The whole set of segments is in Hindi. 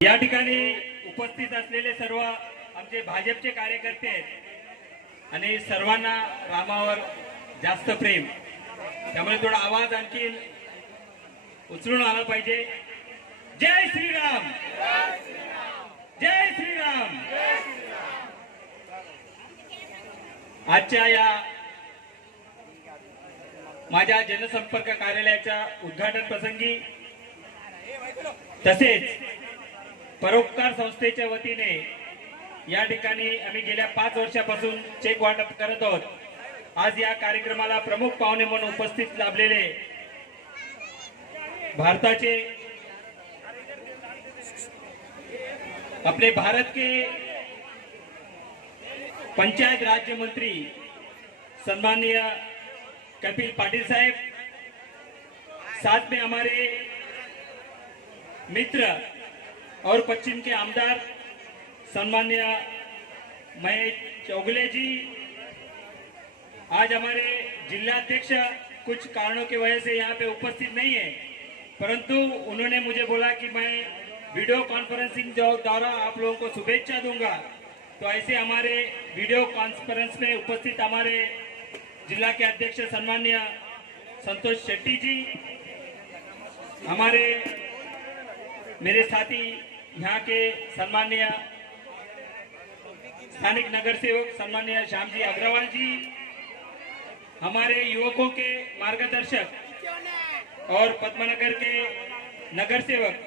या ठिकाणी उपस्थित असलेले सर्व आमचे भाजपचे कार्यकर्ते आहेत आणि सर्वांना रामावर जास्त प्रेम, त्यामुळे थोडा आवाज आणखी उचलून आला पाहिजे. जय श्रीराम, जय श्रीराम. आजच्या या माझ्या जनसंपर्क कार्यालयाच्या उद्घाटन प्रसंगी तसेच परोपकार संस्थेच्या वतीने या ठिकाणी आम्ही गेल्या 5 वर्षापासून चेक वाटप करत आहोत. आज या कार्यक्रमाला प्रमुख पाहुणे म्हणून उपस्थित लाभलेले भारताचे अपने भारत के पंचायत राज्य मंत्री सम्माननीय कपिल पाटिल साहब, साथ में हमारे मित्र और पश्चिम के आमदार सम्माननीय महेश चौगले जी. आज हमारे जिलाध्यक्ष कुछ कारणों की वजह से यहाँ पे उपस्थित नहीं है, परंतु उन्होंने मुझे बोला कि मैं वीडियो कॉन्फ्रेंसिंग द्वारा आप लोगों को शुभेच्छा दूंगा. तो ऐसे हमारे वीडियो कॉन्फ्रेंस में उपस्थित हमारे जिला के अध्यक्ष सम्माननीय संतोष शेट्टी जी, हमारे मेरे साथी यहाँ के सम्माननीय स्थानिक नगर सेवक सम्माननीय श्यामजी अग्रवाल जी, हमारे युवकों के मार्गदर्शक और पद्मनगर के नगर सेवक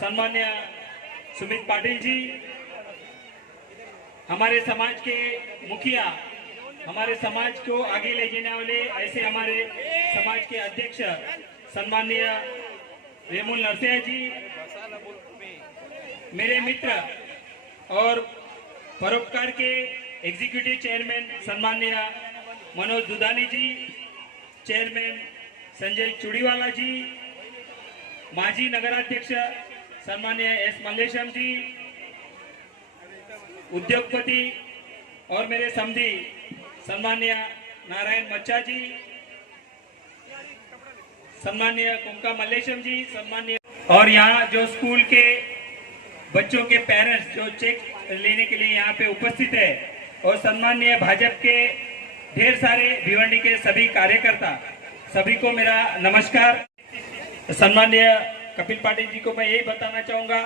सम्माननीय सुमित पाटिल जी, हमारे समाज के मुखिया, हमारे समाज को आगे ले जाने वाले ऐसे हमारे समाज के अध्यक्ष सम्माननीय रेमूल नरसिया जी, मेरे मित्र और परोपकार के एग्जीक्यूटिव चेयरमैन सम्माननीय मनोज दुधानी जी, चेयरमैन संजय चुड़ीवाला जी, माजी नगराध्यक्ष सम्माननीय एस मल्लेशम जी, उद्योगपति और मेरे समधी सम्माननीय नारायण मच्चा जी, सम्माननीय कुमका मल्लेशम जी, सम्माननीय और यहाँ जो स्कूल के बच्चों के पेरेंट्स जो चेक लेने के लिए यहाँ पे उपस्थित है, और सम्माननीय भाजपा के ढेर सारे भिवंडी के सभी कार्यकर्ता, सभी को मेरा नमस्कार. सम्माननीय कपिल पाटिल जी को मैं यही बताना चाहूंगा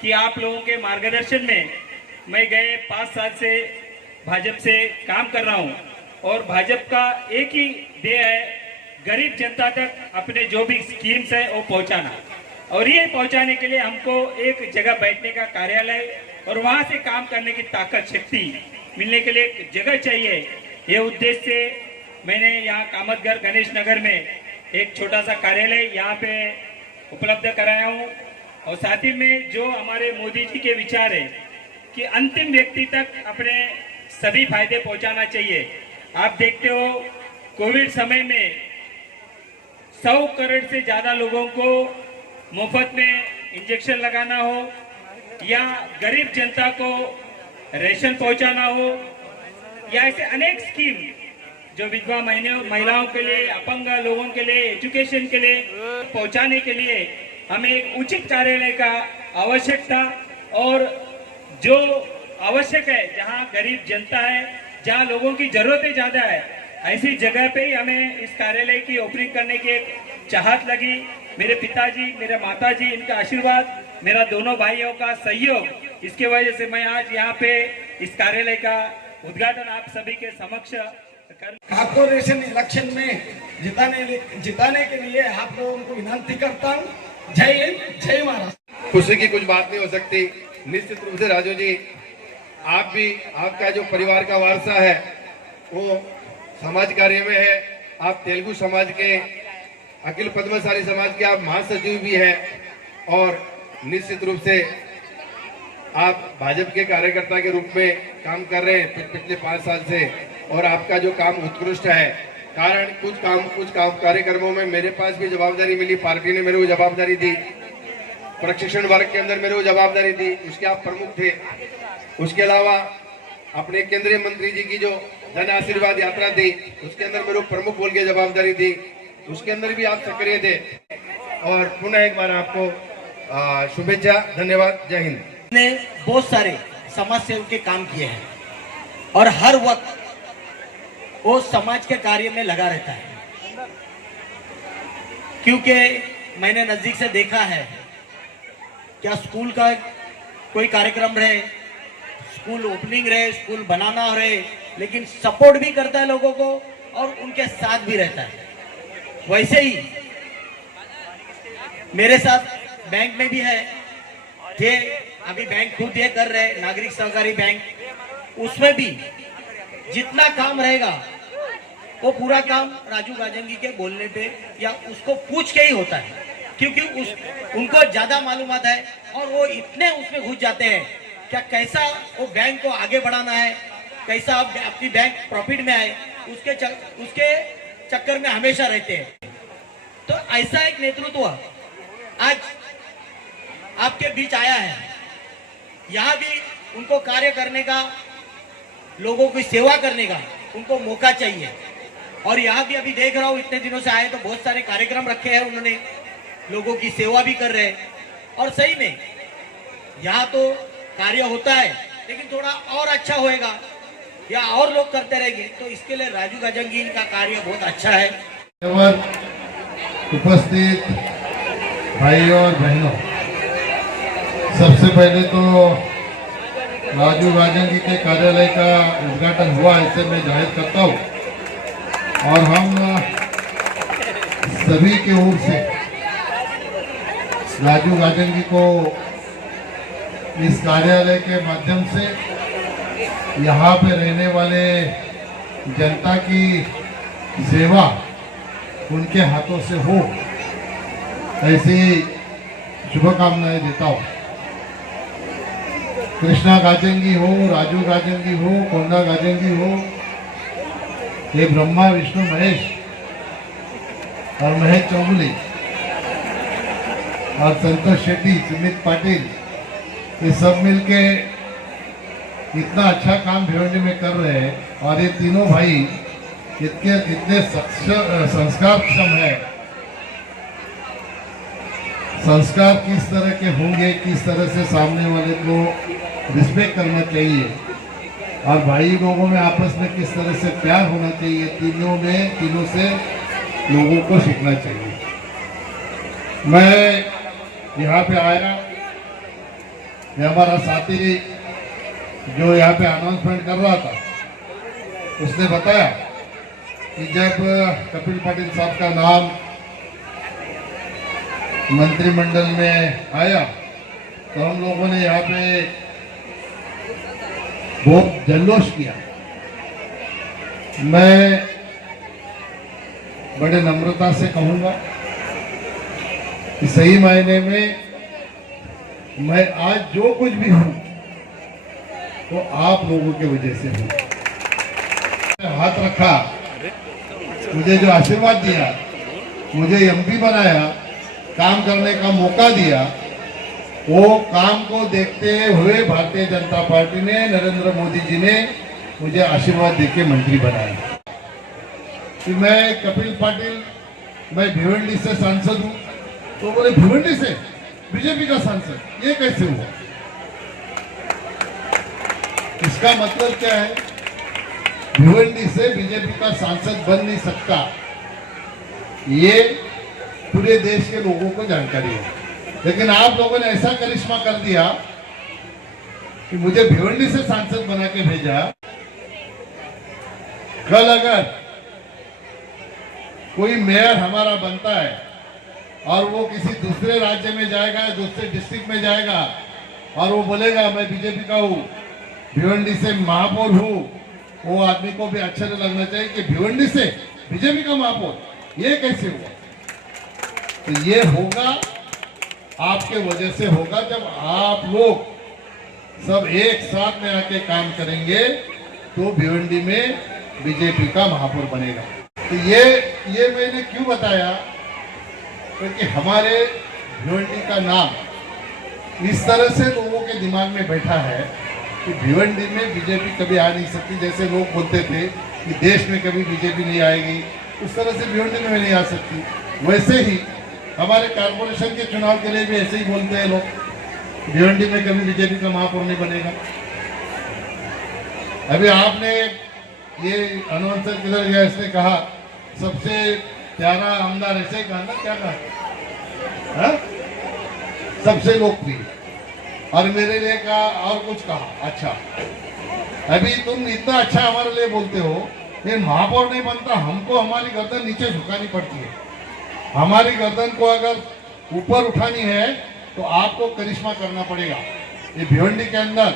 कि आप लोगों के मार्गदर्शन में मैं गए 5 साल से भाजपा से काम कर रहा हूं, और भाजपा का एक ही ध्येय है, गरीब जनता तक अपने जो भी स्कीम्स है वो पहुंचाना. और ये पहुंचाने के लिए हमको एक जगह बैठने का कार्यालय और वहां से काम करने की ताकत शक्ति मिलने के लिए एक जगह चाहिए. ये उद्देश्य से मैंने यहाँ कामतगर गणेश नगर में एक छोटा सा कार्यालय यहाँ पे उपलब्ध कराया हूँ. और साथ ही में जो हमारे मोदी जी के विचार है कि अंतिम व्यक्ति तक अपने सभी फायदे पहुंचाना चाहिए. आप देखते हो कोविड समय में 100 करोड़ से ज्यादा लोगों को मुफ्त में इंजेक्शन लगाना हो, या गरीब जनता को रेशन पहुंचाना हो, या ऐसे अनेक स्कीम जो विधवा महिलाओं के लिए, अपंग लोगों के लिए, एजुकेशन के लिए पहुंचाने के लिए हमें एक उचित कार्यालय का आवश्यक था. और जो आवश्यक है, जहां गरीब जनता है, जहां लोगों की जरूरतें ज्यादा है, ऐसी जगह पे ही हमें इस कार्यालय की ओपनिंग करने की एक चाहत लगी. मेरे पिताजी, मेरे माताजी, इनका आशीर्वाद, मेरा दोनों भाइयों का सहयोग, इसके वजह से मैं आज यहाँ पे इस कार्यालय का उद्घाटन आप सभी के समक्ष कॉर्पोरेशन इलेक्शन में जिताने के लिए आप लोगों को विनती करता हूँ. जय हिंद, जय महाराष्ट्र. खुशी की कुछ बात नहीं हो सकती. निश्चित रूप से राजू जी, आप भी, आपका जो परिवार का वारसा है वो समाज कार्य में है. आप तेलुगु समाज के, अखिल पद्मशाली समाज के आप महासचिव भी हैं, और निश्चित रूप से आप भाजपा के कार्यकर्ता के रूप में काम कर रहे हैं पिछले 5 साल से. और आपका जो काम उत्कृष्ट है, कारण कुछ काम कार्यक्रमों में मेरे पास भी जवाबदारी मिली, पार्टी ने मेरे को जवाबदारी दी, प्रशिक्षण वर्ग के अंदर मेरे को जवाबदारी दी, उसके आप प्रमुख थे. उसके अलावा अपने केंद्रीय मंत्री जी की जो जन आशीर्वाद यात्रा थी, उसके अंदर मेरे को प्रमुख बोल के जवाबदारी दी, उसके अंदर भी आप सक्रिय थे. और पुनः एक बार आपको शुभेच्छा, धन्यवाद, जय हिंद। ने बहुत सारे समाज सेवा के काम किए हैं और हर वक्त वो समाज के कार्य में लगा रहता है, क्योंकि मैंने नजदीक से देखा है क्या स्कूल का कोई कार्यक्रम रहे, स्कूल ओपनिंग रहे, स्कूल बनाना रहे, लेकिन सपोर्ट भी करता है लोगों को और उनके साथ भी रहता है। वैसे ही मेरे साथ बैंक में भी है, ये अभी बैंक खुद ये कर रहे नागरिक सहकारी बैंक, उसमें भी जितना काम रहेगा वो पूरा काम राजू गाजंगी के बोलने पे या उसको पूछ के ही होता है, क्योंकि उनको ज्यादा मालूमात है और वो इतने उसमें घुस जाते हैं क्या कैसा वो बैंक को आगे बढ़ाना है, कैसा अपनी बैंक प्रॉफिट में आए, उसके चक्कर में हमेशा रहते हैं। तो ऐसा एक नेतृत्व आज आपके बीच आया है, यहाँ भी उनको कार्य करने का, लोगों की सेवा करने का उनको मौका चाहिए। और यहाँ भी अभी देख रहा हूँ इतने दिनों से आए तो बहुत सारे कार्यक्रम रखे हैं उन्होंने, लोगों की सेवा भी कर रहे हैं और सही में यहाँ तो कार्य होता है, लेकिन थोड़ा और अच्छा होएगा या और लोग करते रहेंगे तो इसके लिए राजू गाजंगी का कार्य बहुत अच्छा है। उपस्थित भाइयों और बहनों, सबसे पहले तो राजू गाजंगी के कार्यालय का उद्घाटन हुआ ऐसे मैं जाहिर करता हूँ और हम सभी की ओर से राजू गाजंगी को इस कार्यालय के माध्यम से यहाँ पे रहने वाले जनता की सेवा उनके हाथों से हो ऐसी शुभकामनाएं देता हूँ। कृष्णा गाजंगी हो, राजू गाजंगी हो, कोंडा गाजंगी हो, ये ब्रह्मा विष्णु महेश और महेश चौगुले और संतोष शेट्टी, सुमित पाटिल, ये सब मिलके इतना अच्छा काम भिवंडी में कर रहे हैं और ये तीनों भाई इतने संस्कारक्षम है। संस्कार किस तरह के होंगे, किस तरह से सामने वाले को रिस्पेक्ट करना चाहिए और भाई लोगों में आपस में किस तरह से प्यार होना चाहिए, तीनों से लोगों को सीखना चाहिए। मैं यहाँ पे आया, ये हमारा साथी जो यहाँ पे अनाउंसमेंट कर रहा था उसने बताया कि जब कपिल पाटिल साहब का नाम मंत्रिमंडल में आया तो हम लोगों ने यहाँ पे बहुत जल्लोश किया। मैं बड़े नम्रता से कहूँगा कि सही मायने में मैं आज जो कुछ भी हूँ तो आप लोगों की वजह से हूँ। हाथ रखा, मुझे जो आशीर्वाद दिया, मुझे एमपी बनाया, काम करने का मौका दिया, वो काम को देखते हुए भारतीय जनता पार्टी ने, नरेंद्र मोदी जी ने मुझे आशीर्वाद देके मंत्री बनाया। कि मैं कपिल पाटिल, मैं भिवंडी से सांसद हूँ, तो बोले भिवंडी से बीजेपी का सांसद, ये कैसे हुआ? इसका मतलब क्या है? भिवंडी से बीजेपी का सांसद बन नहीं सकता, ये पूरे देश के लोगों को जानकारी है। लेकिन आप लोगों ने ऐसा करिश्मा कर दिया कि मुझे भिवंडी से सांसद बना के भेजा। कल अगर कोई मेयर हमारा बनता है और वो किसी दूसरे राज्य में जाएगा, दूसरे डिस्ट्रिक्ट में जाएगा और वो बोलेगा मैं बीजेपी का हूँ, भिवंडी से महापौर हूँ, वो आदमी को भी अच्छा नहीं लगना चाहिए कि भिवंडी से बीजेपी का महापौर, ये कैसे हुआ? तो ये होगा आपके वजह से होगा, जब आप लोग सब एक साथ में आके काम करेंगे तो भिवंडी में बीजेपी का महापौर बनेगा। तो ये मैंने क्यों बताया? क्योंकि हमारे भिवंडी का नाम इस तरह से लोगों के दिमाग में बैठा है कि भिवंडी में बीजेपी कभी आ नहीं सकती। जैसे लोग बोलते थे कि देश में कभी बीजेपी नहीं आएगी, उस तरह से भिवंडी में नहीं आ सकती। वैसे ही हमारे कारपोरेशन के चुनाव के लिए भी ऐसे ही बोलते हैं लोग, भिवंडी में कभी बीजेपी का महापौर नहीं बनेगा। अभी आपने ये हनुमंत सर किधर गया, इसने कहा सबसे प्यारा आमदार, ऐसे ही कहा ना, क्या कहा, हा? सबसे लोकप्रिय, और मेरे लिए कहा और कुछ कहा। अच्छा, अभी तुम इतना अच्छा हमारे लिए बोलते हो, लेकिन महापौर नहीं बनता, हमको हमारी गर्दन नीचे झुकानी पड़ती है। हमारी गर्दन को अगर ऊपर उठानी है तो आपको करिश्मा करना पड़ेगा। ये भिवंडी के अंदर,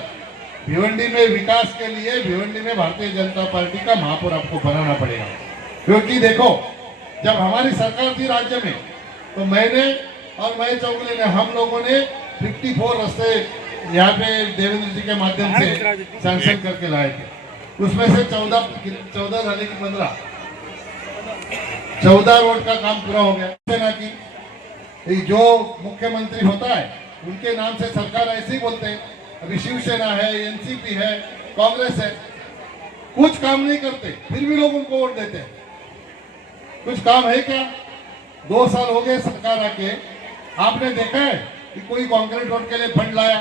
भिवंडी में विकास के लिए, भिवंडी में भारतीय जनता पार्टी का महापौर आपको बनाना पड़ेगा। क्योंकि देखो, जब हमारी सरकार थी राज्य में, तो मैंने और महेश चौगले ने, हम लोगों ने 54 रास्ते यहाँ पे देवेंद्र जी के माध्यम से सैंक्शन करके लाए थे। उसमें से 14 झाले की 14 रोड का काम पूरा हो गया। सेना की जो मुख्यमंत्री होता है उनके नाम से सरकार ऐसे ही बोलते हैं। अभी शिवसेना है, एनसीपी है, कांग्रेस है, कुछ काम नहीं करते, फिर भी लोग उनको वोट देते हैं। कुछ काम है क्या? 2 साल हो गए सरकार आके, आपने देखा है कि कोई कंक्रीट रोड के लिए फंड लाया,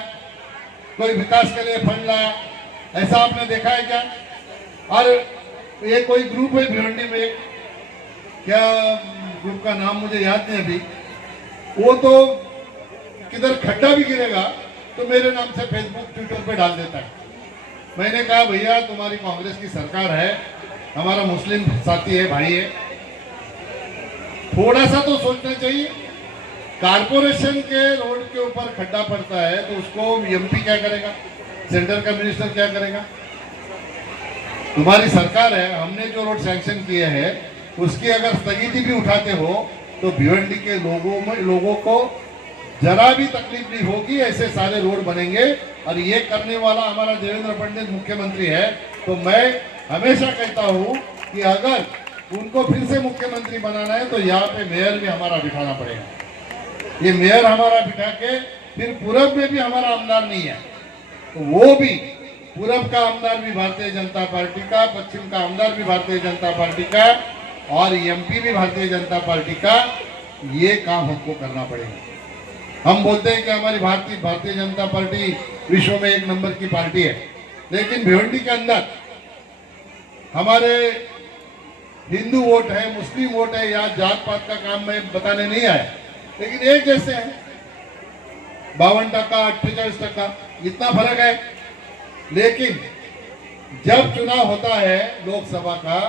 कोई विकास के लिए फंड लाया? ऐसा आपने देखा है क्या? और ये कोई ग्रुप है भिवंडी में, क्या ग्रुप का नाम मुझे याद नहीं अभी, वो तो किधर खड्डा भी गिरेगा तो मेरे नाम से फेसबुक ट्विटर पे डाल देता है। मैंने कहा भैया, तुम्हारी कांग्रेस की सरकार है, हमारा मुस्लिम साथी है, भाई है, थोड़ा सा तो सोचना चाहिए। कारपोरेशन के रोड के ऊपर खड्डा पड़ता है तो उसको एमपी क्या करेगा, सेंटर का मिनिस्टर क्या करेगा? तुम्हारी सरकार है, हमने जो रोड सैंक्शन किए हैं उसकी अगर स्थगिति भी उठाते हो तो भिवंडी के लोगों को जरा भी तकलीफ नहीं होगी। ऐसे सारे रोड बनेंगे, और ये करने वाला हमारा देवेंद्र फडणवीस मुख्यमंत्री है। तो मैं हमेशा कहता हूँ कि अगर उनको फिर से मुख्यमंत्री बनाना है तो यहाँ पे मेयर भी हमारा बिठाना पड़ेगा। ये मेयर हमारा बिठा के, फिर पूरब में भी हमारा आमदार नहीं है तो वो भी, पूरब का आमदार भी भारतीय जनता पार्टी का, पश्चिम का आमदार भी भारतीय जनता पार्टी का, और एमपी भी भारतीय जनता पार्टी का। ये काम हमको करना पड़ेगा। हम बोलते हैं कि हमारी भारतीय जनता पार्टी विश्व में 1 नंबर की पार्टी है, लेकिन भिवंडी के अंदर हमारे हिंदू वोट है, मुस्लिम वोट है, या जात पात का काम मैं बताने नहीं आया, लेकिन एक जैसे है। 52%, 48%, इतना फर्क है। लेकिन जब चुनाव होता है लोकसभा का,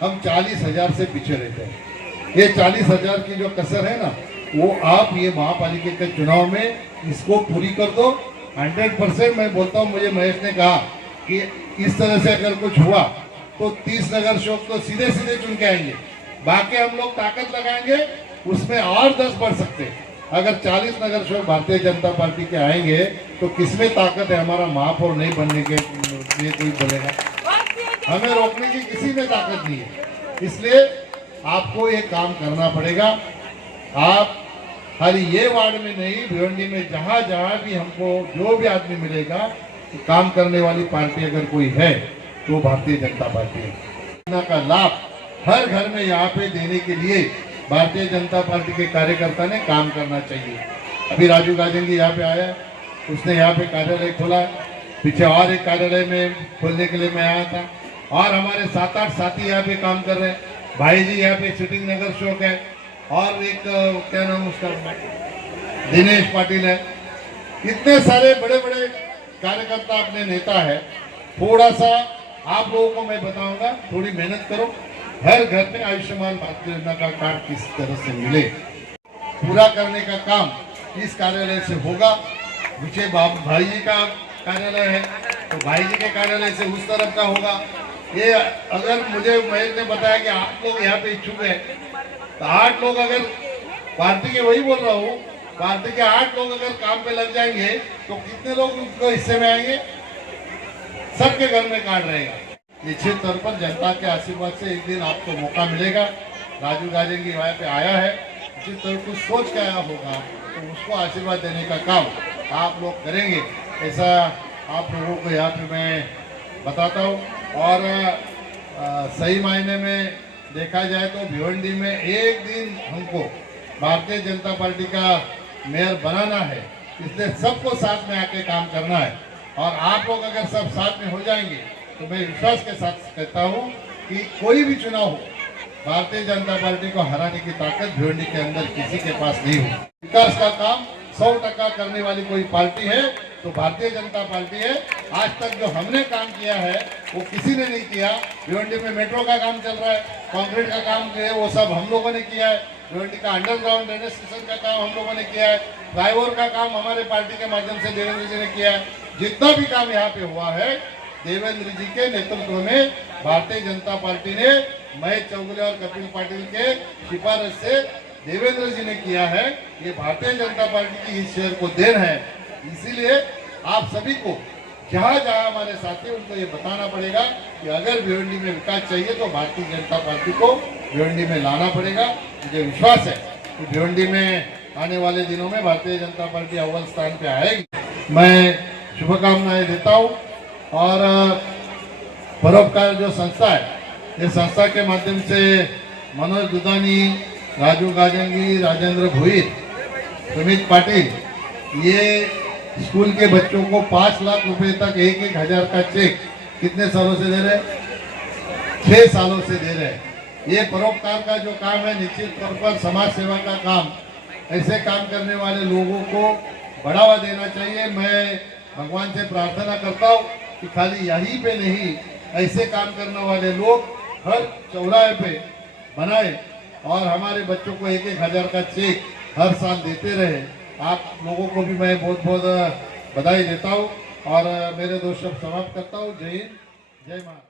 हम 40,000 से पीछे रहते हैं। ये 40,000 की जो कसर है ना, वो आप ये महापालिका के चुनाव में इसको पूरी कर दो। 100% मैं बोलता हूँ, मुझे महेश ने कहा कि इस तरह से अगर कुछ हुआ तो 30 नगर सेवक तो सीधे सीधे चुन के आएंगे, बाकी हम लोग ताकत लगाएंगे, उसमें और 10 बढ़ सकते हैं। अगर 40 नगर सेवक भारतीय जनता पार्टी के आएंगे तो किसमें ताकत है हमारा महापौर नहीं बनने के लिए? कोई बोलेगा? हमें रोकने की किसी में ताकत नहीं है। इसलिए आपको ये काम करना पड़ेगा। आप खाली ये वार्ड में नहीं, भिवंडी में जहां जहां भी हमको जो भी आदमी मिलेगा, तो काम करने वाली पार्टी अगर कोई है तो भारतीय जनता पार्टी है। योजना का लाभ हर घर में यहाँ पे देने के लिए भारतीय जनता पार्टी के कार्यकर्ता ने काम करना चाहिए। अभी राजू गाजंगी यहाँ पे आया, उसने यहाँ पे कार्यालय खोला, पीछे और एक कार्यालय में खोलने के लिए मैं आया था, और हमारे 7-8 साथी यहाँ पे काम कर रहे हैं। भाई जी यहाँ पे सिटिंग नगर सेवक है, और एक क्या नाम उसका, दिनेश पाटिल है। इतने सारे बड़े बड़े कार्यकर्ता अपने नेता है। थोड़ा सा आप लोगों को मैं बताऊंगा, थोड़ी मेहनत करो, हर घर में आयुष्मान भारत योजना का कार्ड किस तरह से मिले, पूरा करने का काम इस कार्यालय से होगा। पीछे भाई जी का कार्यालय है तो भाई जी के कार्यालय से उस तरफ का होगा। ये अगर मुझे महेश ने बताया कि 8 लोग यहाँ पे इच्छुक है, तो 8 लोग अगर पार्टी के, वही बोल रहा हूँ, पार्टी के 8 लोग अगर काम पे लग जाएंगे तो कितने लोग उनको हिस्से में आएंगे? सबके घर में कार्ड रहेगा। निश्चित तौर पर जनता के आशीर्वाद से एक दिन आपको मौका मिलेगा। राजू गाजंगी यहाँ पे आया है, निश्चित तौर कुछ सोच के आया होगा, तो उसको आशीर्वाद देने का काम आप लोग करेंगे, ऐसा आप लोगों को यहाँ पे मैं बताता हूँ। और सही मायने में देखा जाए तो भिवंडी में एक दिन हमको भारतीय जनता पार्टी का मेयर बनाना है, इसलिए सबको साथ में आके काम करना है। और आप लोग अगर सब साथ में हो जाएंगे तो मैं विश्वास के साथ कहता हूँ कि कोई भी चुनाव हो, भारतीय जनता पार्टी को हराने की ताकत भिवंडी के अंदर किसी के पास नहीं हो। विकास का काम 100% करने वाली कोई पार्टी है तो भारतीय जनता पार्टी है। आज तक जो हमने काम किया है वो किसी ने नहीं किया। भिवंडी में मेट्रो का काम चल रहा है, कंक्रीट का काम है, वो सब हम लोगों ने किया है। भिवंडी का अंडरग्राउंड ड्रेनेज स्टेशन का काम हम लोगों ने किया है। फ्लाईओवर का काम हमारे पार्टी के माध्यम से देवेंद्र जी ने किया है। जितना भी काम यहाँ पे हुआ है देवेंद्र जी के नेतृत्व में भारतीय जनता पार्टी ने महेश चौगुले और कपिल पाटिल के सिफारिश से देवेंद्र जी ने किया है। ये भारतीय जनता पार्टी की इस शहर को देन है। इसीलिए आप सभी को जहाँ जहाँ हमारे साथी उनको ये बताना पड़ेगा कि अगर भिवंडी में विकास चाहिए तो भारतीय जनता पार्टी को भिवंडी में लाना पड़ेगा। मुझे विश्वास है कि भिवंडी में आने वाले दिनों में भारतीय जनता पार्टी अव्वल स्थान पे आएगी। मैं शुभकामनाएं देता हूँ और परोपकार जो संस्था है, ये संस्था के माध्यम से मनोज दुधानी, राजू गाजंगी, राजेंद्र भोईर, सुमित पाटिल, ये स्कूल के बच्चों को 5 लाख रुपए तक 1-1 हजार का चेक कितने सालों से दे रहे हैं? 6 सालों से दे रहे हैं। ये परोपकार का जो काम है, निश्चित तौर पर समाज सेवा का काम, ऐसे काम करने वाले लोगों को बढ़ावा देना चाहिए। मैं भगवान से प्रार्थना करता हूँ कि खाली यहीं पे नहीं, ऐसे काम करने वाले लोग हर चौराहे पे बनाए और हमारे बच्चों को 1-1 हजार का चेक हर साल देते रहे। आप लोगों को भी मैं बहुत बहुत बधाई देता हूँ और मेरे दो शब्द समाप्त करता हूँ। जय हिंद, जय महाराष्ट्र।